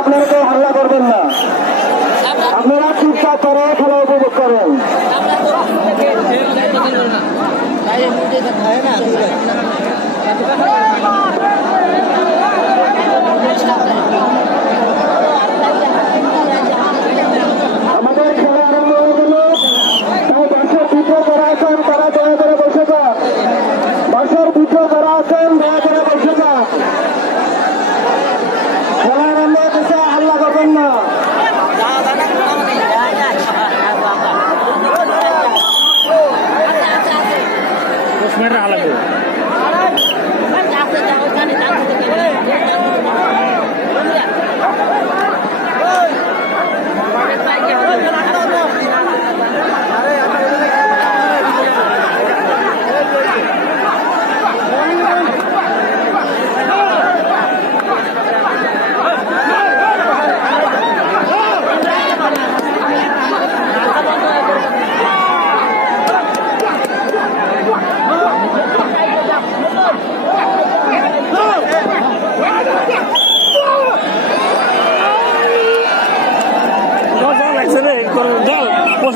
আপনারা কেউ হাল্লা করবেন না, আপনারা চুপচাপ করে খেলা উপভোগ করেন। আমাদের খেলা আরম্ভ হয়ে গেল, তাই বাসের ভিতরে যারা আছেন তারা দয়া করে বসে যান। বাসের ভিতরে যারা আছেন দয়া করে বসে যান। খেলা আরম্ভ হয়েছে, হাল্লা করবেন না।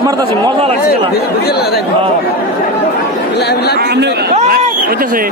মারতাছি মজা লাগছে হইতেছে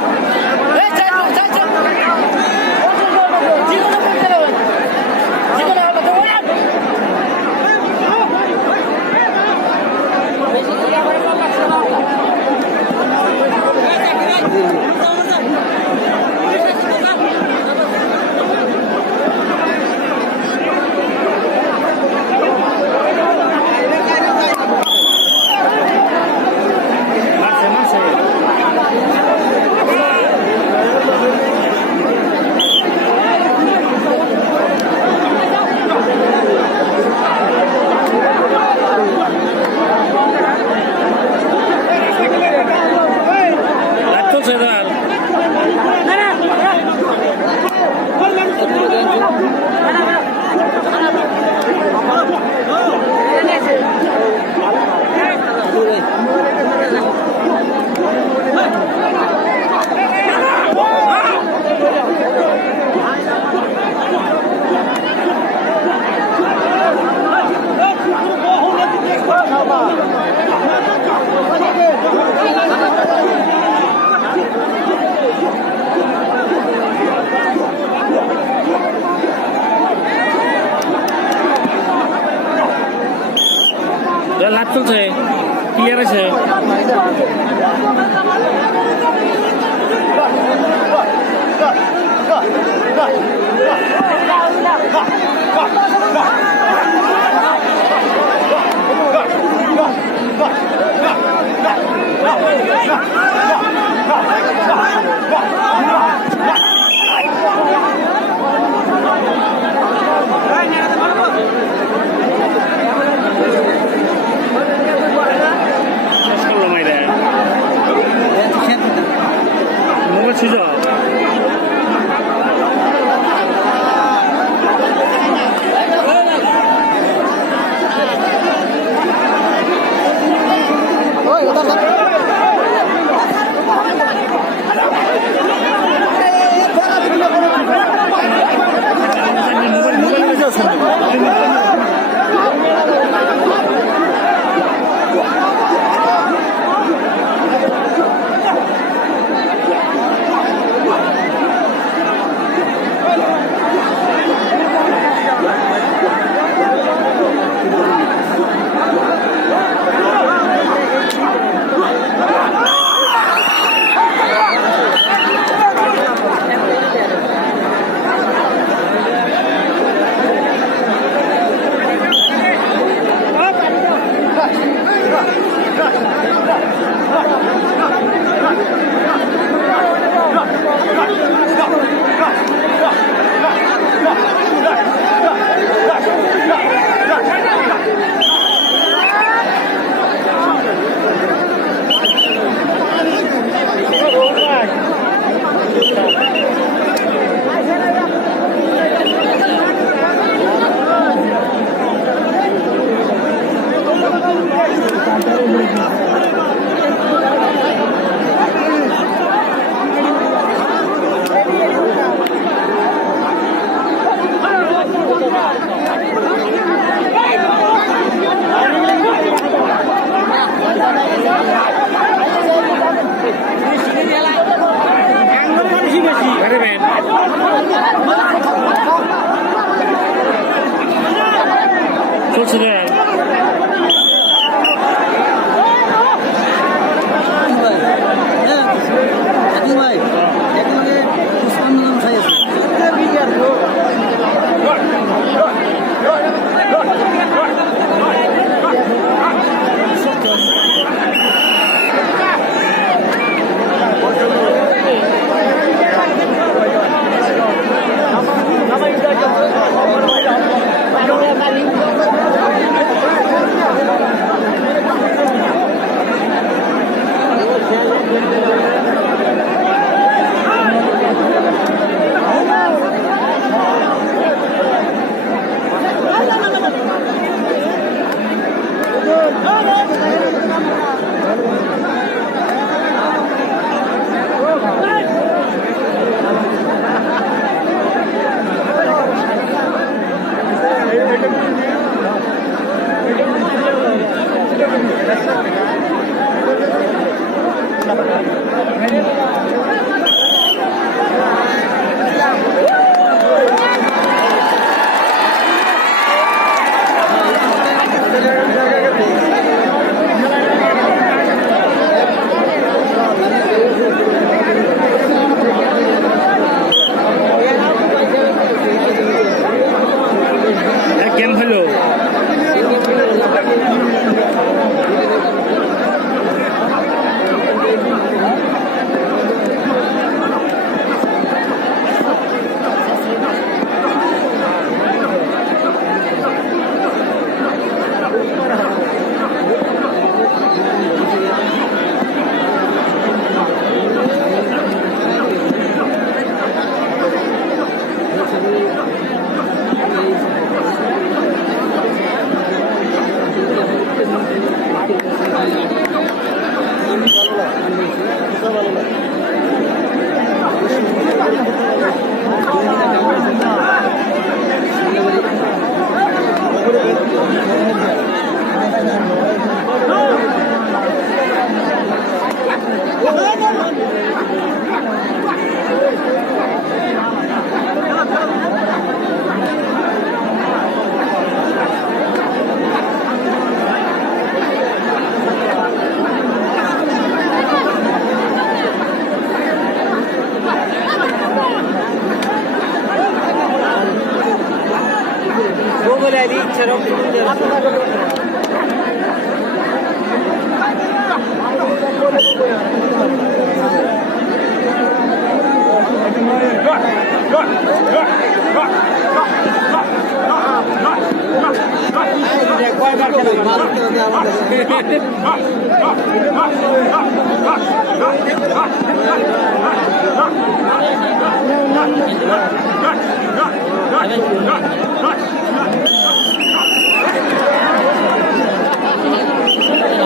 লাভ চলছে ক্লিয়ার আছে ছিল চলছে রে গেম হলো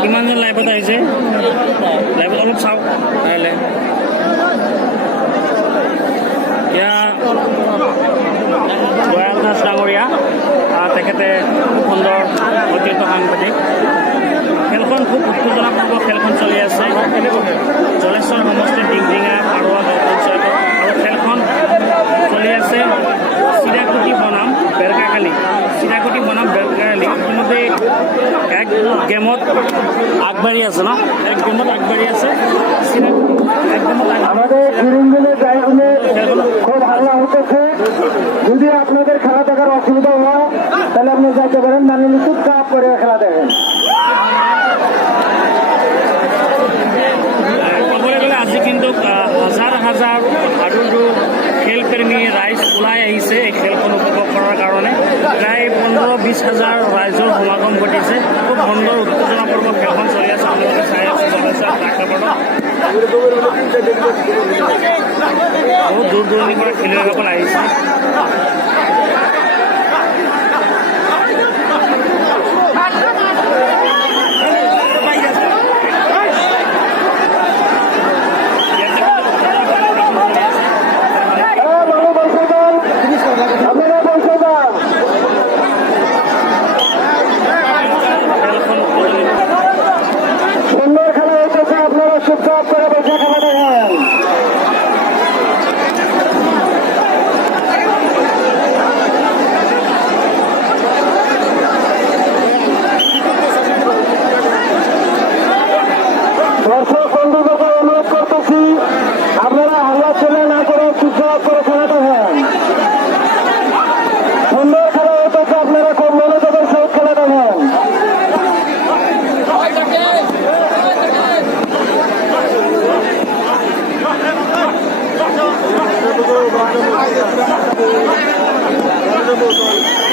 কিমানজন লাইভত আহিছে লাইভত অলপ চাওক আহিলে এতিয়া দয়াল দাস ডাঙৰীয়া তেখেতে খুব সুন্দৰ ঐতিহ্য সাংবাদিক খেলখন খুব উত্তেজনাপূৰ্ণ খেলখন চলি আছে জলেশ্বৰ সমষ্টি ডিংডিঙা পাৰুৱা গাঁও পঞ্চায়ত আৰু খেলখন চলি আছে চিৰাকুটি বনাম বেৰকাখালী চিৰাকুটি বনাম বেৰকাখালী ইতিমধ্যে এক গেমত আগবাঢ়ি আছে ন এক গেমত আগবাঢ়ি আছে চিৰাকুটি এক গেমত আমাদের ফিরিঙ্গিলে জায়গাগুলো খুব হাল্লা হতেছে যদি আপনাদের খেলা দেখার অসুবিধা হয় তাহলে আপনি যাইতে পারেন মানে চুপচাপ করে খেলা দেখেন ক'বলৈ গ'লে আজি কিন্তু হাজাৰ হাজাৰ হাডুডু খেলপ্ৰেমী ৰাইজ ওলাই আহিছে এই খেলখন উপভোগ কৰাৰ কাৰণে প্ৰায় 15-20 হাজাৰ ৰাইজৰ সমাগম ঘটিছে খুব সুন্দৰ উত্তেজনাপূৰ্ণ খেলখন চলি আছে আপোনালোকে চাই আছে প্ৰেক্ষাপটত বহুত দূৰ দূৰণিৰ পৰা খেলুৱৈসকল আহিছে সুন্দর খেলা হইতেছে আপনারা চুপচাপ করে বসে খেলা দেখেন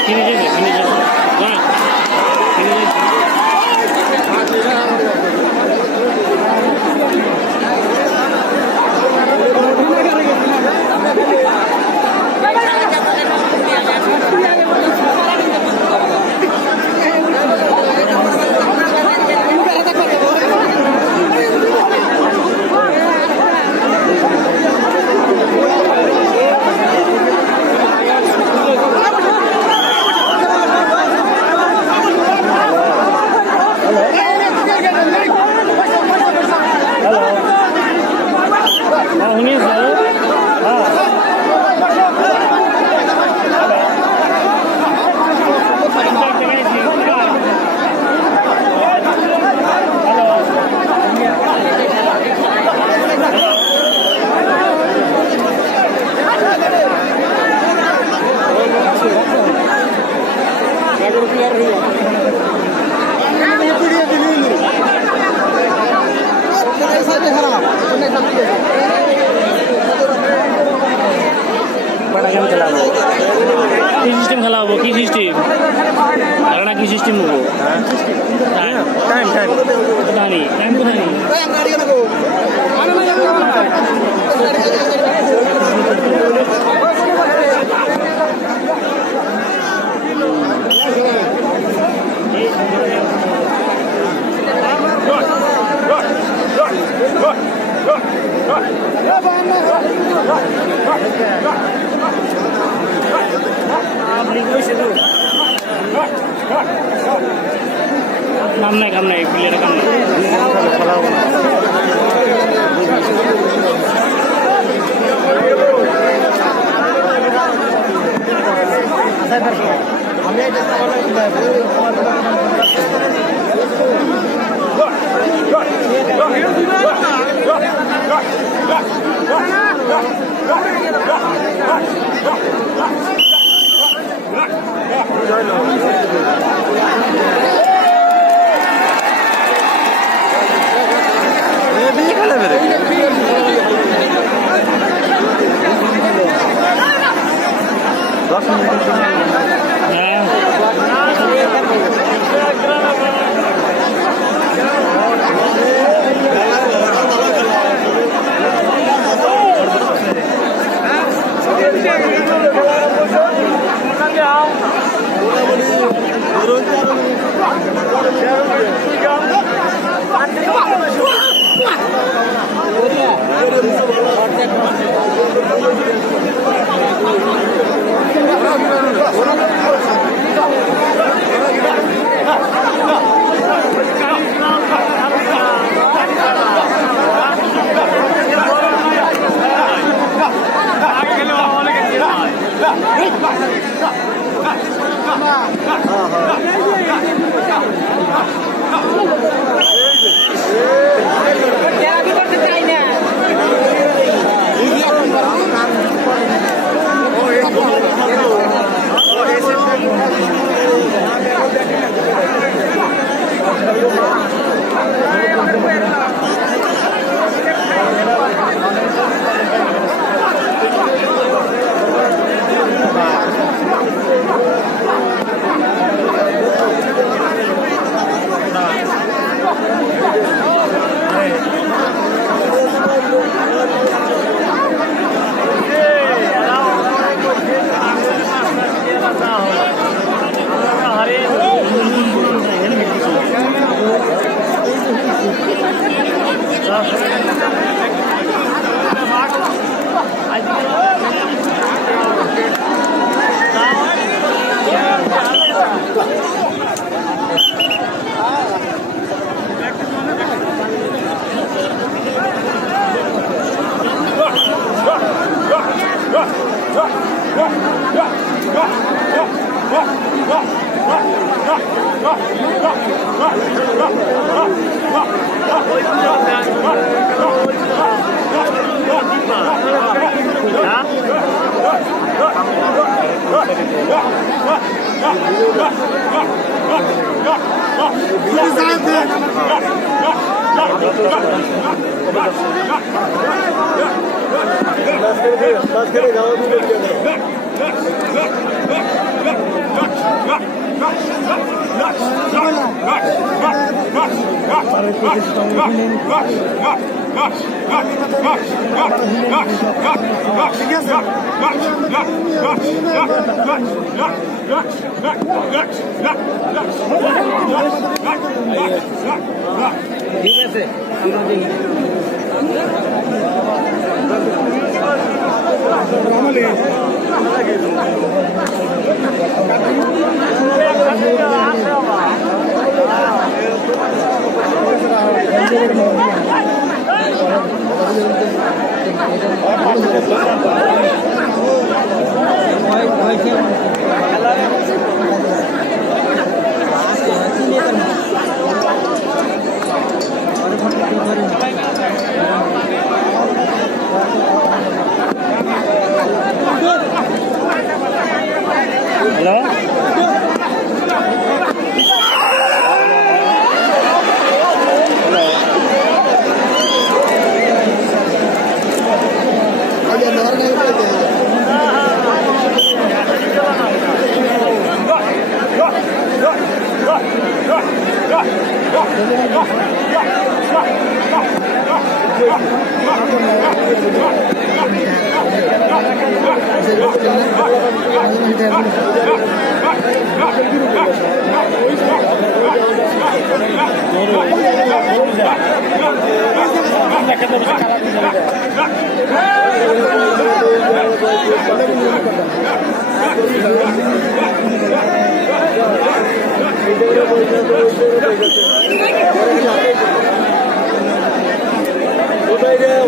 কিনে যাবে কিনে যাবে কিনে যাবে কি সিস্টেম খেলা হবো কি সিস্টেম খেলাটা কি সিস্টেম হবো টাইম টাইম কোথানি টাইম কোথানি কাম নাই প্লেয়ারের কাম নাই ঠিক আছে আমরা দেখি হ্যালো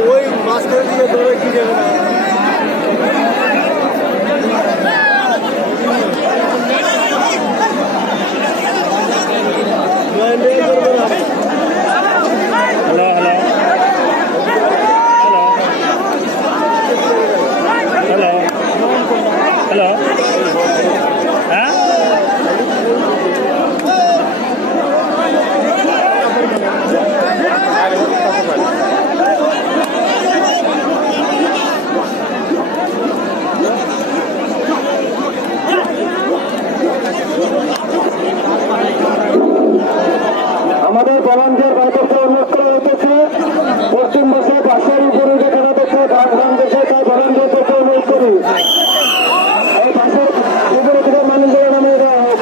ওই মাঝখানে দিয়ে দৌড়ে কি যাবে না হ্যালো হ্যালো হ্যালো হ্যালো হ্যাঁ আমাদের ভলান্টিয়ার ভাইদেরকে অনুরোধ করা হতেছে পশ্চিম বসে বাসার উপরে যে খেলা দেখছে ধান ধান দেখছে তাই ভলান্টিয়ারদেরকে অনুরোধ করি এই বাসের উপরে থেকে মানুষদের নামিয়ে দেওয়া হোক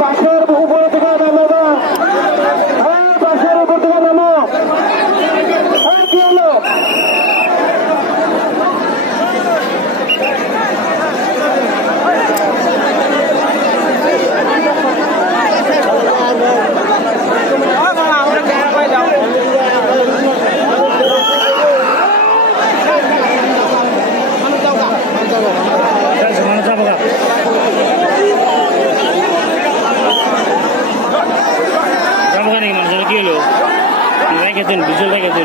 বাসের উপরে থেকে নামো না বাসের উপর থেকে নামো কি হলো mana siapa kak? Kamu kan yang mana kilo? Mereka tu, visual mereka tu.